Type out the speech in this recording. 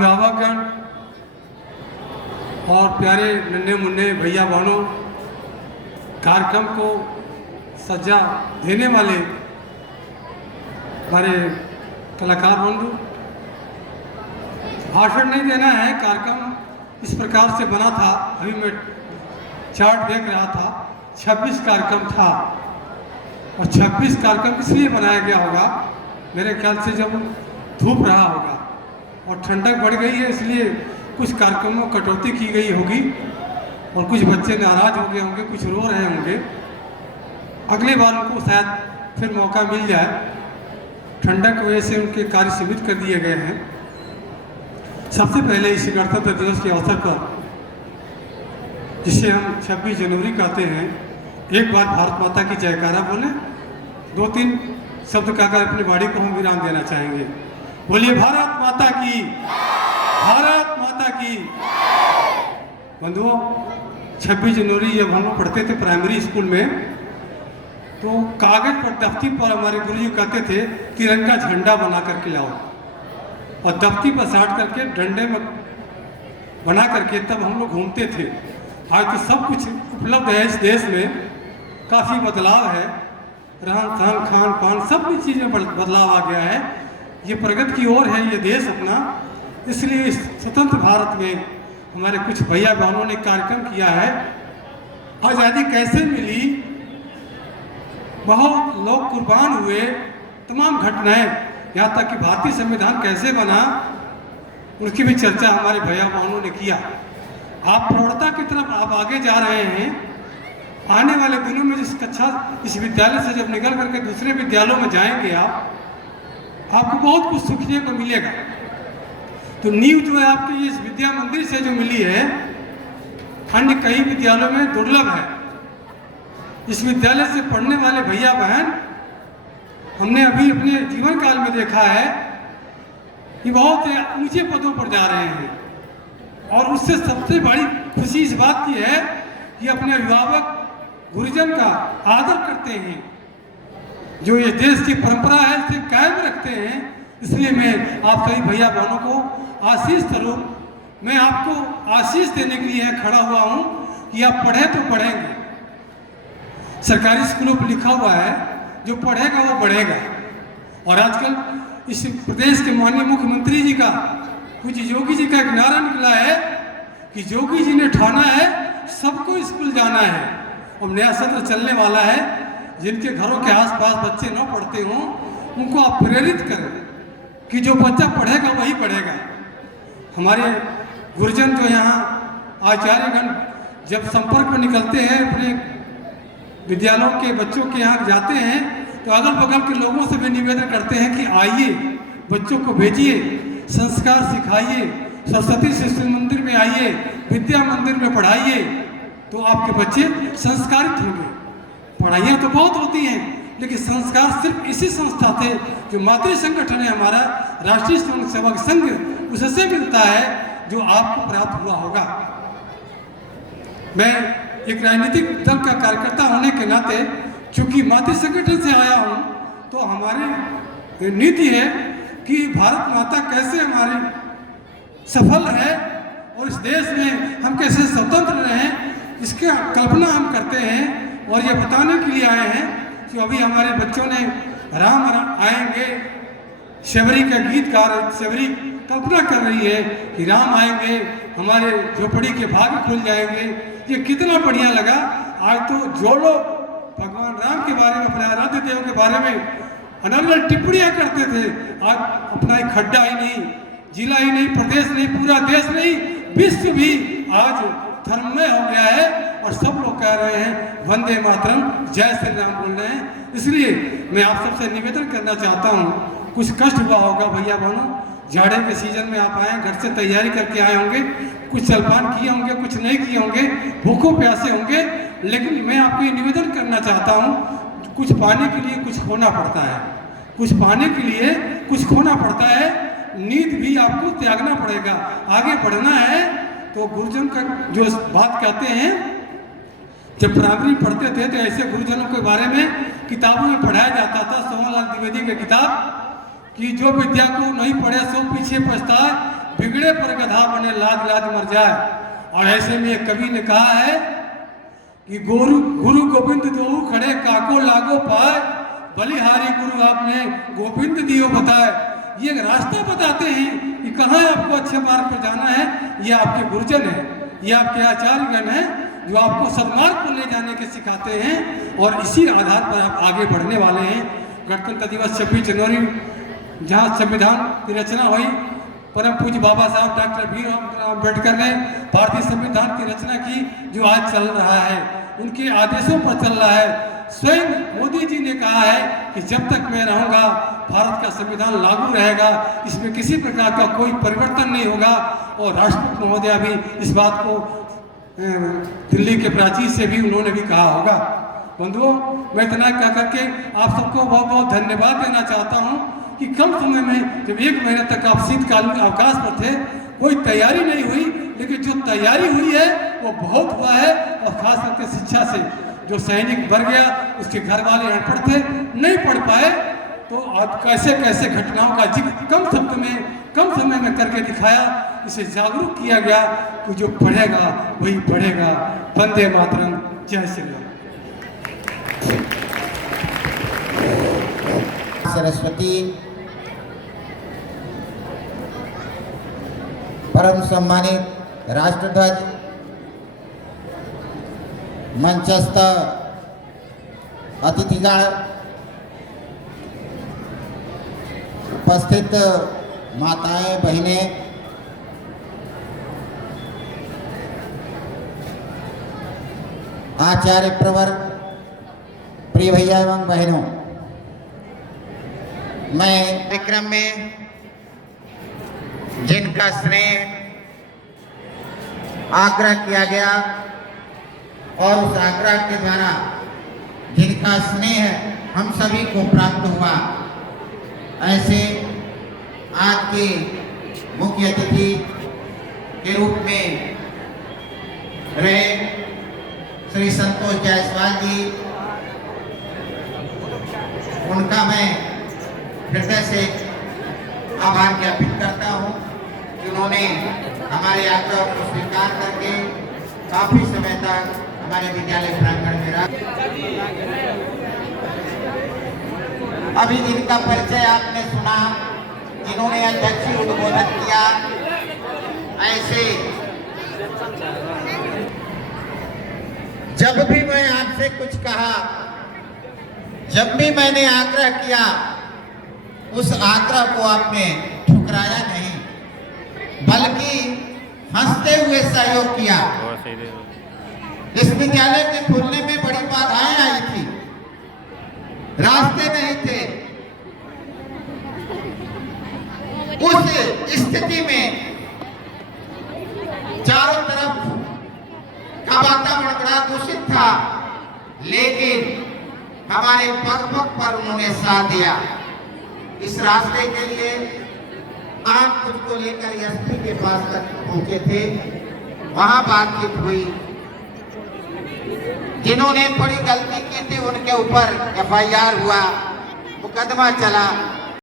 अभिभावकगण और प्यारे नन्हे मुन्ने भैया बहनों, कार्यक्रम को सज्जा देने वाले हमारे कलाकार बंधु, भाषण नहीं देना है। कार्यक्रम इस प्रकार से बना था, अभी मैं चार्ट देख रहा था, 26 कार्यक्रम था और 26 कार्यक्रम इसलिए बनाया गया होगा मेरे ख्याल से जब धूप रहा होगा और ठंडक बढ़ गई है, इसलिए कुछ कार्यक्रमों में कटौती की गई होगी और कुछ बच्चे नाराज हो गए होंगे, कुछ रो रहे होंगे। अगली बार उनको शायद फिर मौका मिल जाए। ठंडक की वजह से उनके कार्य सीमित कर दिए गए हैं। सबसे पहले इस गणतंत्र दिवस के अवसर पर, जिसे हम 26 जनवरी कहते हैं, एक बार भारत माता की जयकारा बोले, 2-3 शब्द कहकर अपनी वाणी को हम विराम देना चाहेंगे। बोलिए भारत माता की, भारत माता की। बंधुओं, 26 जनवरी जब हम लोग पढ़ते थे प्राइमरी स्कूल में, तो कागज पर दफ्ती पर हमारे गुरुजी कहते थे तिरंगा झंडा बना करके लाओ, और दफ्ती पर साट करके डंडे में बना करके तब हम लोग घूमते थे। आज तो सब कुछ उपलब्ध है इस देश में, काफ़ी बदलाव है, रहन सहन खान पान सब भी चीज़ में बदलाव आ गया है। ये प्रगति की ओर है ये देश अपना। इसलिए इस स्वतंत्र भारत में हमारे कुछ भैया बहनों ने कार्यक्रम किया है। आज़ादी कैसे मिली, बहुत लोग कुर्बान हुए, तमाम घटनाएं, यहाँ तक कि भारतीय संविधान कैसे बना, उसकी भी चर्चा हमारे भैया बहनों ने किया। आप प्रौढ़ता की तरफ आप आगे जा रहे हैं। आने वाले दिनों में जिस कक्षा इस विद्यालय से जब निकल करके दूसरे विद्यालयों में जाएंगे आपको बहुत कुछ सीखने को मिलेगा। तो नींव जो है आपकी इस विद्या मंदिर से जो मिली है, अन्य कई विद्यालयों में दुर्लभ है। इस विद्यालय से पढ़ने वाले भैया बहन हमने अभी अपने जीवन काल में देखा है कि बहुत ऊंचे पदों पर जा रहे हैं। और उससे सबसे बड़ी खुशी इस बात की है कि अपने अभिभावक गुरुजन का आदर करते हैं, जो ये देश की परंपरा है इसे कायम रखते हैं। इसलिए मैं आप सभी भैया बहनों को आशीष स्वरूप मैं आपको आशीष देने के लिए खड़ा हुआ हूँ कि आप पढ़े तो पढ़ेंगे। सरकारी स्कूलों पर लिखा हुआ है जो पढ़ेगा वो बढ़ेगा। और आजकल इस प्रदेश के माननीय मुख्यमंत्री जी का, कुछ योगी जी का एक नारा निकला है कि योगी जी ने ठाना है सबको स्कूल जाना है। और नया सत्र चलने वाला है, जिनके घरों के आसपास बच्चे न पढ़ते हों उनको आप प्रेरित करें कि जो बच्चा पढ़ेगा वही पढ़ेगा। हमारे गुरुजन जो यहाँ आचार्यगण जब संपर्क में निकलते हैं, अपने विद्यालयों के बच्चों के यहाँ जाते हैं, तो अगल बगल के लोगों से भी निवेदन करते हैं कि आइए बच्चों को भेजिए, संस्कार सिखाइए, सरस्वती शिशु मंदिर में आइए, विद्या मंदिर में पढ़ाइए, तो आपके बच्चे संस्कारित होंगे। पढ़ाइयाँ तो बहुत होती हैं, लेकिन संस्कार सिर्फ इसी संस्था से, जो मातृ संगठन है हमारा राष्ट्रीय स्वयं सेवक संघ, उससे मिलता है जो आपको प्राप्त हुआ होगा। मैं एक राजनीतिक दल का कार्यकर्ता होने के नाते, चूंकि मातृ संगठन से आया हूँ, तो हमारी नीति है कि भारत माता कैसे हमारी सफल है और इस देश में हम कैसे स्वतंत्र रहें, इसका कल्पना हम करते हैं। और ये बताने के लिए आए हैं कि अभी हमारे बच्चों ने राम आएंगे, शबरी का गीत गा रहे, शबरी कल्पना कर रही है कि राम आएंगे, हमारे झोपड़ी के भाग खुल जाएंगे। ये कितना बढ़िया लगा। आज तो जो लोग भगवान राम के बारे में, अपने आराध्य देव के बारे में अलग-अलग टिप्पणियाँ करते थे, आज अपना एक खड्डा ही नहीं, जिला ही नहीं, प्रदेश नहीं, पूरा देश नहीं, विश्व भी आज धर्ममय हो गया है और सब लोग कह रहे हैं वंदे मातरम, जय श्री राम बोल रहे हैं। इसलिए मैं आप सबसे निवेदन करना चाहता हूँ, कुछ कष्ट हुआ होगा भैया बहनों, जाड़े के सीजन में आप आए, घर से तैयारी करके आए होंगे, कुछ जलपान किए होंगे, कुछ नहीं किए होंगे, भूखों प्यासे होंगे, लेकिन मैं आपको ये निवेदन करना चाहता हूँ, कुछ पाने के लिए कुछ खोना पड़ता है, कुछ पाने के लिए कुछ खोना पड़ता है, नींद भी आपको त्यागना पड़ेगा। आगे बढ़ना है तो गुरुजन का जो बात कहते हैं, जब प्राइमरी पढ़ते थे तो ऐसे गुरुजनों के बारे में किताबों में पढ़ाया जाता था, सोहनलाल द्विवेदी की किताब, कि जो विद्या को नहीं पढ़े सो पीछे पछताए, बिगड़े पर गधा बने लाद लाद मर जाए। और ऐसे में एक कवि ने कहा है कि गुरु गोविंद दो खड़े काको लागो पाए, बलिहारी गुरु आपने गोविंद दियो बताए। ये एक रास्ता बताते हैं कि कहाँ आपको अच्छे मार्ग पर जाना है। ये आपके गुरुजन है, ये आपके आचार्यगण हैं जो आपको सदमार्ग पर ले जाने के सिखाते हैं और इसी आधार पर आप आगे बढ़ने वाले हैं। गणतंत्र दिवस 26 जनवरी जहाँ संविधान की रचना हुई, परम पूज्य बाबा साहब डॉक्टर भीमराव अम्बेडकर ने भारतीय संविधान की रचना की जो आज चल रहा है, उनके आदेशों पर चल रहा है। स्वयं मोदी जी ने कहा है कि जब तक मैं रहूंगा भारत का संविधान लागू रहेगा, इसमें किसी प्रकार का कोई परिवर्तन नहीं होगा। और राष्ट्रपति महोदय भी इस बात को दिल्ली के प्राचीर से भी उन्होंने भी कहा होगा। बंधुओं, मैं इतना कह करके आप सबको बहुत बहुत धन्यवाद देना चाहता हूं कि कम समय में जब 1 महीने तक आप शीतकालीन अवकाश पर थे, कोई तैयारी नहीं हुई, लेकिन जो तैयारी हुई है वो बहुत हुआ है। और खास करके शिक्षा से जो सैनिक बढ़ गया, उसके घर वाले अनपढ़ थे, नहीं पढ़ पाए, तो आज कैसे कैसे घटनाओं का जिक्र कम शब्द में कम समय में करके दिखाया, इसे जागरूक किया गया कि जो पढ़ेगा वही पढ़ेगा। वंदे मातरम, जय श्री राम। सरस्वती परम सम्मानित राष्ट्रध्वज, मंचस्थ अतिथिगण, उपस्थित माताएं बहनें, आचार्य प्रवर, प्रिय भैया एवं बहनों, मैं कार्यक्रम में जिनका स्नेह आग्रह किया गया और उस आग्रह के द्वारा जिनका स्नेह हम सभी को प्राप्त हुआ, ऐसे आज के मुख्य अतिथि के रूप में रहे श्री संतोष जायसवाल जी, उनका मैं हृदय से आभार ज्ञापित करता हूँ कि उन्होंने हमारे आग्रह को स्वीकार करके काफी समय तक हमारे विद्यालय प्रांगण में रहा। अभी जिनका परिचय आपने सुना, जिन्होंने अध्यक्षीय उद्बोधन किया, ऐसे जब भी मैं आपसे कुछ कहा, जब भी मैंने आग्रह किया, उस आग्रह को आपने ठुकराया नहीं, बल्कि हंसते हुए सहयोग किया। इस विद्यालय के खुलने में बड़ी बाधाएं आई थी, रास्ते नहीं थे। उस स्थिति में चारों तरफ का वातावरण बड़ा दूषित था, लेकिन हमारे पग पग पर उन्होंने साथ दिया। इस रास्ते के लिए आप मुझको लेकर एसपी के पास तक पहुंचे थे, वहां बातचीत हुई। जिन्होंने बड़ी गलती की थी उनके ऊपर FIR हुआ, मुकदमा चला।